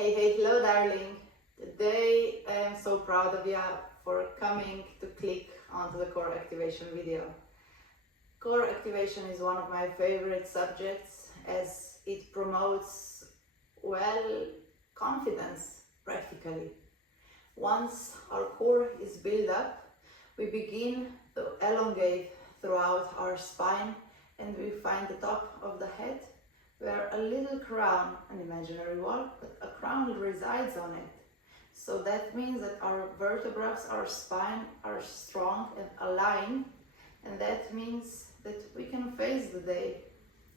Hello darling. Today I am so proud of you for coming to click onto the core activation video. Core activation is one of my favorite subjects as it promotes, confidence practically. Once our core is built up, we begin to elongate throughout our spine and we find the top of the head where a little crown, an imaginary wall, but a crown resides on it. So that means that our vertebrae, our spine are strong and aligned, and that means that we can face the day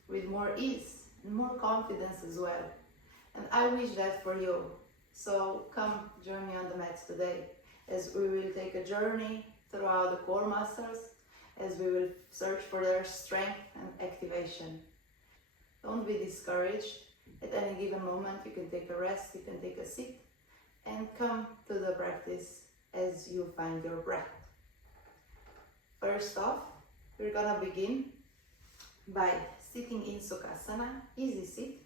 with more ease and more confidence as well. And I wish that for you. So come join me on the mat today as we will take a journey throughout the core muscles, as we will search for their strength and activation. Don't be discouraged. At any given moment you can take a rest, you can take a seat, and come to the practice as you find your breath. First off, we're gonna begin by sitting in Sukhasana, easy sit,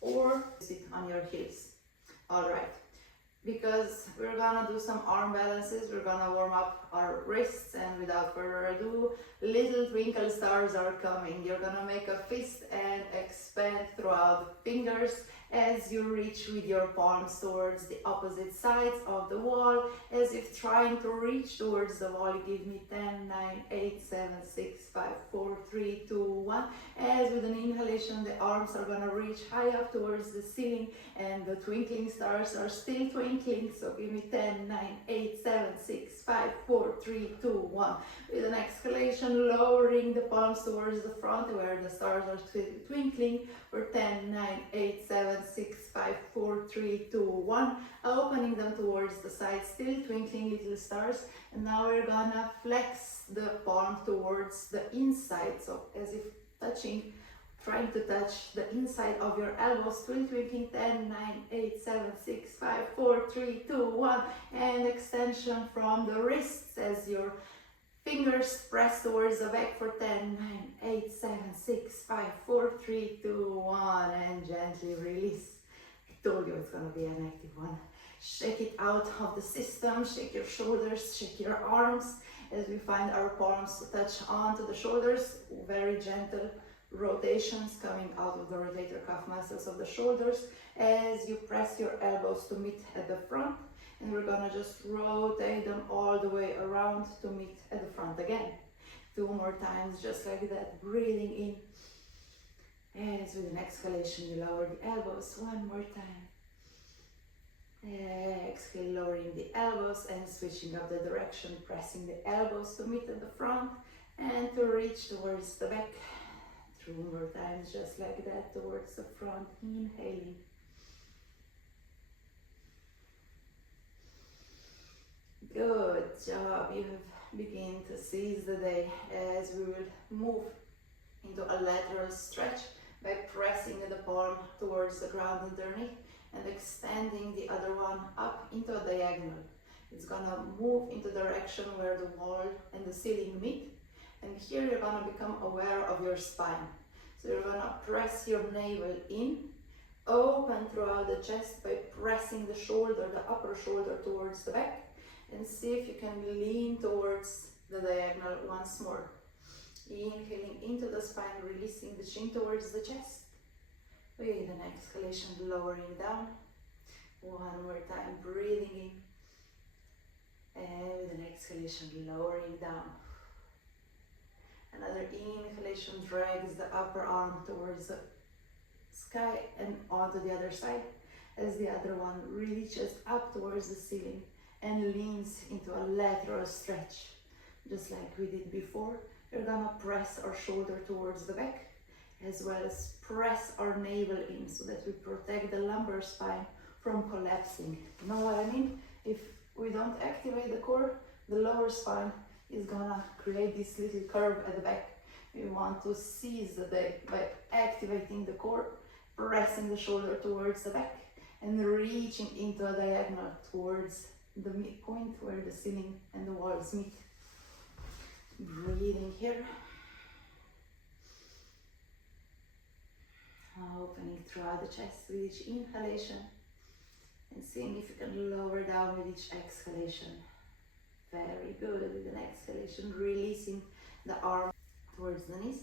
or sit on your heels. Alright, because we're gonna do some arm balances, we're gonna warm up our wrists, and without further ado, little twinkle stars are coming. You're gonna make a fist and expand throughout the fingers as you reach with your palms towards the opposite sides of the wall, as if trying to reach towards the wall. Give me 10, 9, 8, 7, 6, 5, 4, 3, 2, 1. As with an inhalation, the arms are gonna reach high up towards the ceiling and the twinkling stars are still twinkling. So give me 10, 9, 8, 7, 6, 5, 4, 3, 2, 1. With an exhalation, lowering the palms towards the front where the stars are still twinkling for 10, 9, 8, 7, 6, 5, 4, 3, 2, 1. Opening them towards the side, still twinkling little stars. And now we're gonna flex the palm towards the inside, so as if trying to touch the inside of your elbows, still twinkling. 10, 9, 8, 7, 6, 5, 4, 3, 2, 1. And extension from the wrists as your fingers press towards the back for 10, 9, 8, 7, 6, 5, 4, 3, 2, 1. And gently release. I told you it's gonna be an active one. Shake it out of the system, shake your shoulders, shake your arms as we find our palms to touch onto the shoulders. Very gentle rotations coming out of the rotator cuff muscles of the shoulders as you press your elbows to meet at the front. And we're gonna just rotate them all the way around to meet at the front again. 2 more times, just like that, breathing in. As with an exhalation, you lower the elbows. 1 more time. Exhale, lowering the elbows and switching up the direction, pressing the elbows to meet at the front and to reach towards the back. 2 more times, just like that, towards the front, inhaling. Good job. You have begun to seize the day as we will move into a lateral stretch by pressing the palm towards the ground underneath and extending the other one up into a diagonal. It's gonna move into the direction where the wall and the ceiling meet. And here you're gonna become aware of your spine. So you're gonna press your navel in, open throughout the chest by pressing the shoulder, the upper shoulder towards the back, and see if you can lean towards the diagonal once more. Inhaling into the spine, releasing the chin towards the chest. With an exhalation, lowering down. 1 more time, breathing in. And with an exhalation, lowering down. Another inhalation drags the upper arm towards the sky and onto the other side as the other one reaches up towards the ceiling and leans into a lateral stretch. Just like we did before, we're gonna press our shoulder towards the back as well as press our navel in so that we protect the lumbar spine from collapsing. You know what I mean? If we don't activate the core, the lower spine is gonna create this little curve at the back. We want to seize the day by activating the core, pressing the shoulder towards the back and reaching into a diagonal towards the midpoint where the ceiling and the walls meet. Breathing here. Opening throughout the chest with each inhalation And seeing if you can lower down with each exhalation. Very good. With an exhalation, releasing the arm towards the knees.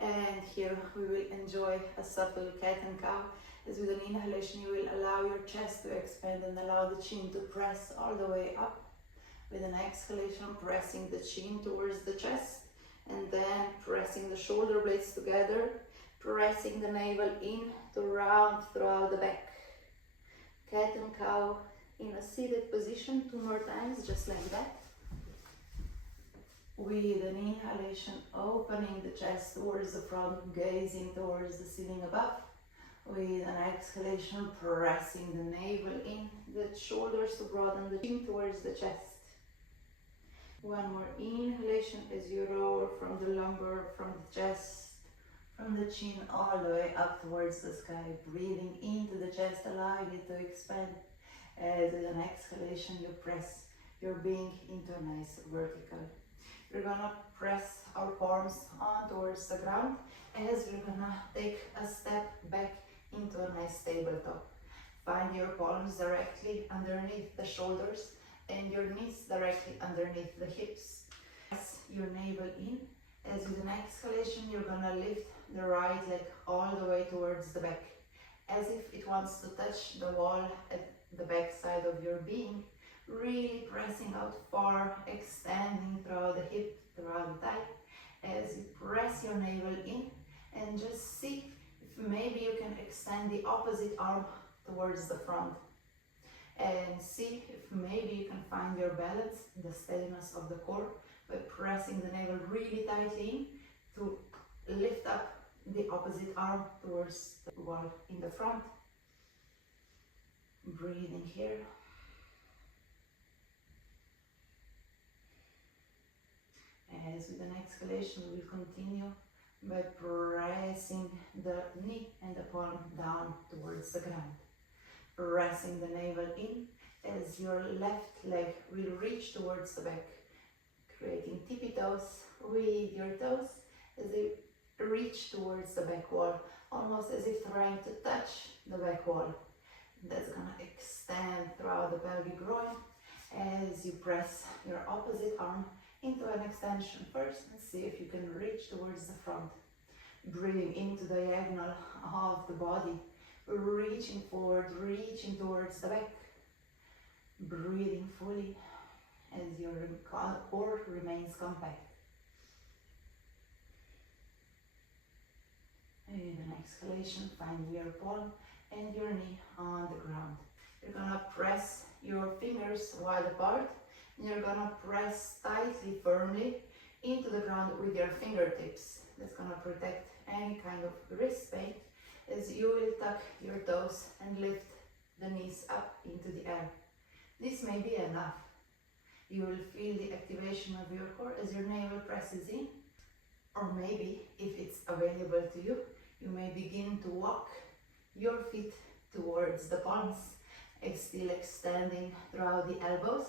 And here we will enjoy a subtle cat and cow. As with an inhalation, you will allow your chest to expand and allow the chin to press all the way up. With an exhalation, pressing the chin towards the chest, and then pressing the shoulder blades together, pressing the navel in to round throughout the back. Cat and cow in a seated position, 2 more times, just like that. With an inhalation, opening the chest towards the front, gazing towards the ceiling above. With an exhalation, pressing the navel in, the shoulders to broaden, the chin towards the chest. One more inhalation as you roll from the lumbar, from the chest, from the chin all the way up towards the sky. Breathing into the chest, allowing it to expand. As with an exhalation, you press your being into a nice vertical. We're gonna press our palms on towards the ground as we're gonna take a step back into a nice tabletop. Find your palms directly underneath the shoulders and your knees directly underneath the hips. Press your navel in. As with an exhalation, you're gonna lift the right leg all the way towards the back, as if it wants to touch the wall at the back side of your being. Really pressing out far, extending throughout the hip, throughout the thigh. As you press your navel in, and just see if maybe you can extend the opposite arm towards the front. And see if maybe you can find your balance, the steadiness of the core, by pressing the navel really tightly in to lift up the opposite arm towards the wall in the front. Breathing here. As with an exhalation, we will continue by pressing the knee and the palm down towards the ground. Pressing the navel in as your left leg will reach towards the back. Creating tippy toes with your toes as they reach towards the back wall, almost as if trying to touch the back wall. That's gonna extend throughout the pelvic groin as you press your opposite arm into an extension first and see if you can reach towards the front. Breathing into the diagonal of the body, reaching forward, reaching towards the back. Breathing fully as your core remains compact. And with an exhalation, find your palm and your knee on the ground. You're gonna press your fingers wide apart. You're gonna press tightly, firmly into the ground with your fingertips. That's gonna protect any kind of wrist pain as you will tuck your toes and lift the knees up into the air. This may be enough. You will feel the activation of your core as your navel presses in. Or maybe, if it's available to you, you may begin to walk your feet towards the palms, still extending throughout the elbows.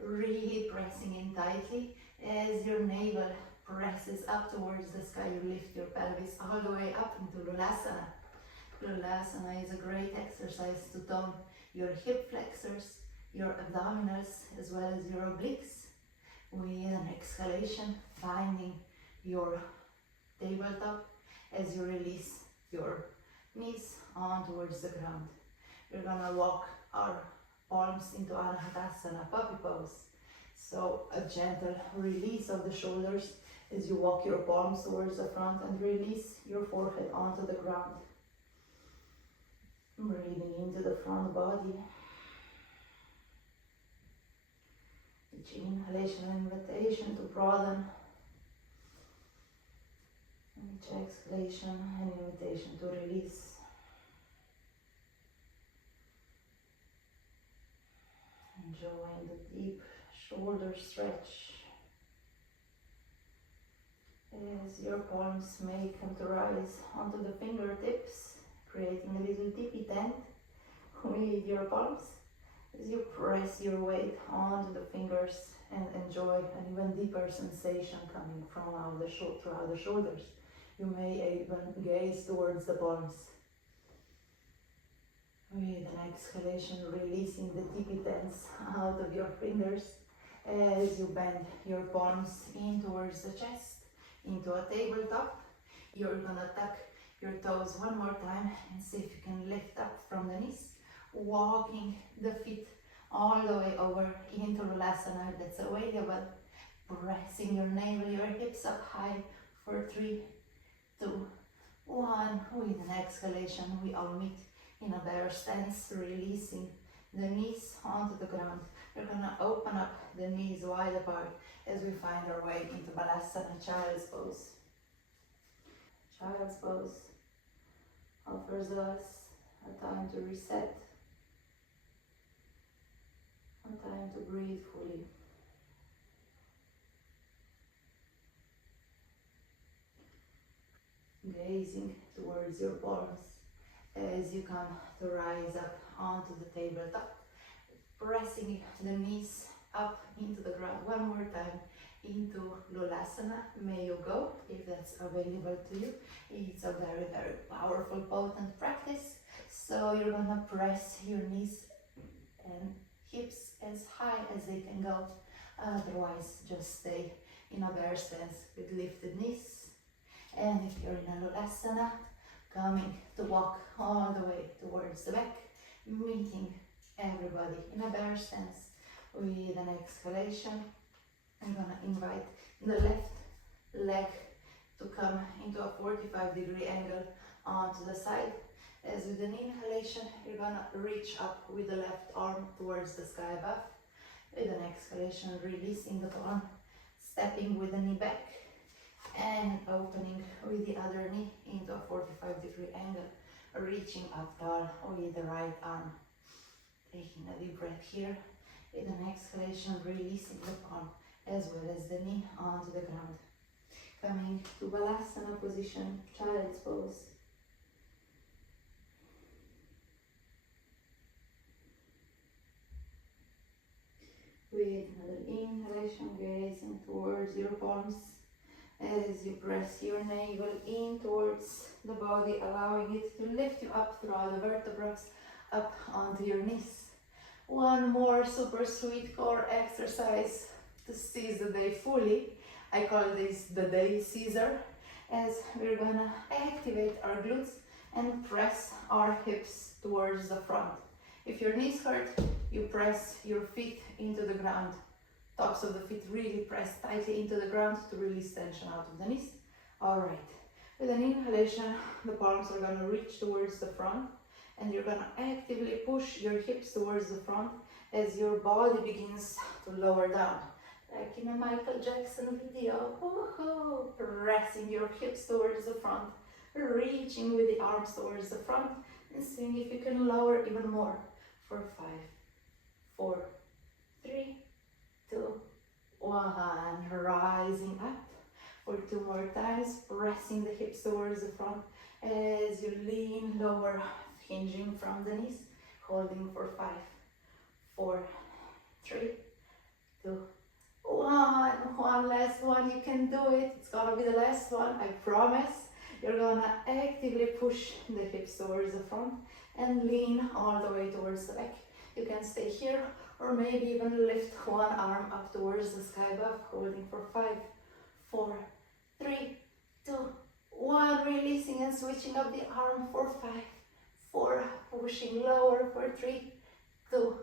Really pressing in tightly as your navel presses up towards the sky. You lift your pelvis all the way up into Lulasana. Lulasana is a great exercise to tone your hip flexors, your abdominals, as well as your obliques. With an exhalation, finding your tabletop as you release your knees on towards the ground. You're gonna walk our palms into Anahatasana, puppy pose. So a gentle release of the shoulders as you walk your palms towards the front and release your forehead onto the ground. Breathing into the front body. Each inhalation and invitation to broaden. Each exhalation and invitation to release. Enjoying the deep shoulder stretch as your palms may come to rise onto the fingertips, creating a little tippy tent with your palms as you press your weight onto the fingers and enjoy an even deeper sensation coming from out throughout the shoulders. You may even gaze towards the palms. With an exhalation, releasing the tippy toes out of your fingers as you bend your palms in towards the chest, into a tabletop. You're gonna tuck your toes one more time and see if you can lift up from the knees, walking the feet all the way over into Lulasana if that's available. Pressing your navel, your hips up high for 3, 2, 1. With an exhalation, we all meet in a bear stance, releasing the knees onto the ground. We're gonna open up the knees wide apart as we find our way into Balasana, Child's Pose. Child's Pose offers us a time to reset, a time to breathe fully. Gazing towards your palms as you come to rise up onto the tabletop, pressing the knees up into the ground one more time into Lulasana. May you go if that's available to you. It's a very, very powerful, potent practice. So you're gonna press your knees and hips as high as they can go. Otherwise, just stay in a bear stance with lifted knees. And if you're in a Lulasana, coming to walk all the way towards the back, meeting everybody in a bear stance. With an exhalation, I'm gonna invite the left leg to come into a 45-degree angle onto the side. As with an inhalation, you're gonna reach up with the left arm towards the sky above. With an exhalation, releasing the palm, stepping with the knee back, and opening with the other knee into a 45-degree angle, reaching up tall with the right arm. Taking a deep breath here. With an exhalation, releasing the palm as well as the knee onto the ground. Coming to Balasana position, Child's Pose. With another inhalation, gazing towards your palms as you press your navel in towards the body, allowing it to lift you up through all the vertebrae, up onto your knees. One more super sweet core exercise to seize the day fully. I call this the day Caesar, as we're gonna activate our glutes and press our hips towards the front. If your knees hurt, you press your feet into the ground. Tops of the feet really press tightly into the ground to release tension out of the knees. All right, with an inhalation, the palms are gonna reach towards the front, and you're gonna actively push your hips towards the front as your body begins to lower down. Like in a Michael Jackson video, woohoo! Pressing your hips towards the front, reaching with the arms towards the front, and seeing if you can lower even more for 5, 4, 3, 2, 1. Rising up for 2 more times, pressing the hips towards the front as you lean lower, hinging from the knees, holding for 5, 4, 3, 2, 1. One last one, you can do it. It's gonna be the last one, I promise. You're gonna actively push the hips towards the front and lean all the way towards the back. You can stay here or maybe even lift one arm up towards the sky above, holding for 5, 4, 3, 2, 1. Releasing and switching up the arm for 5, 4, pushing lower for 3, 2,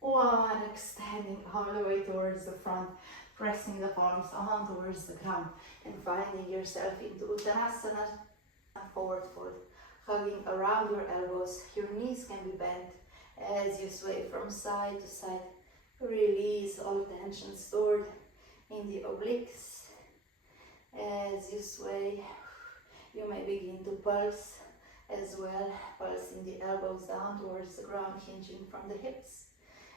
1. Extending all the way towards the front, pressing the palms on towards the ground and finding yourself into Uttanasana, forward fold, hugging around your elbows. Your knees can be bent as you sway from side to side. Release all tension stored in the obliques. As you sway, you may begin to pulse as well, pulsing the elbows down towards the ground, hinging from the hips.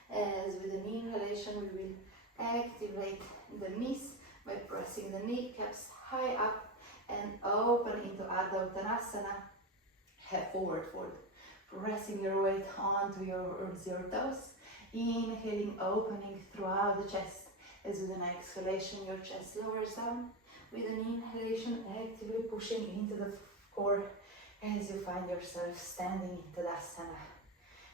As with an inhalation, we will activate the knees by pressing the kneecaps high up and open into Adho Uttanasana, head forward fold. Pressing your weight onto your toes, inhaling, opening throughout the chest. As with an exhalation, your chest lowers down. With an inhalation, actively pushing into the core as you find yourself standing in Tadasana.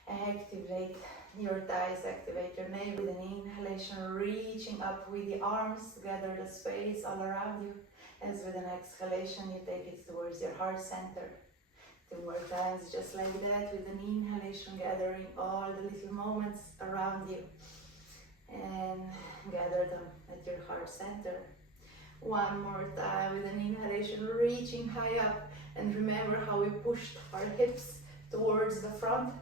Activate your thighs, activate your navel with an inhalation, reaching up with the arms to gather the space all around you. As with an exhalation, you take it towards your heart center. 2 more times, just like that, with an inhalation, gathering all the little moments around you. And gather them at your heart center. 1 more time with an inhalation, reaching high up. And remember how we pushed our hips towards the front.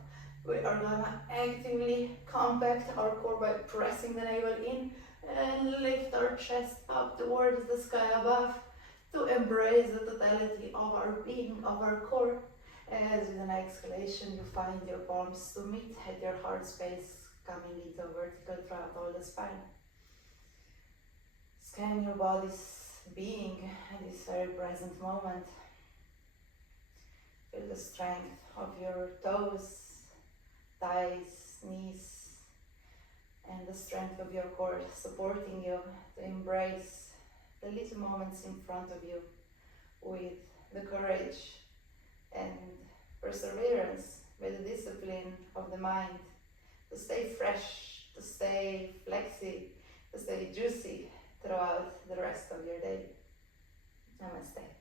We are gonna actively compact our core by pressing the navel in and lift our chest up towards the sky above to embrace the totality of our being, of our core. As with an exhalation, you find your palms to meet at your heart space, coming into a vertical throughout all the spine. Scan your body's being at this very present moment. Feel the strength of your toes, thighs, knees, and the strength of your core supporting you to embrace the little moments in front of you with the courage and perseverance, with the discipline of the mind to stay fresh, to stay flexy, to stay juicy throughout the rest of your day. Namaste.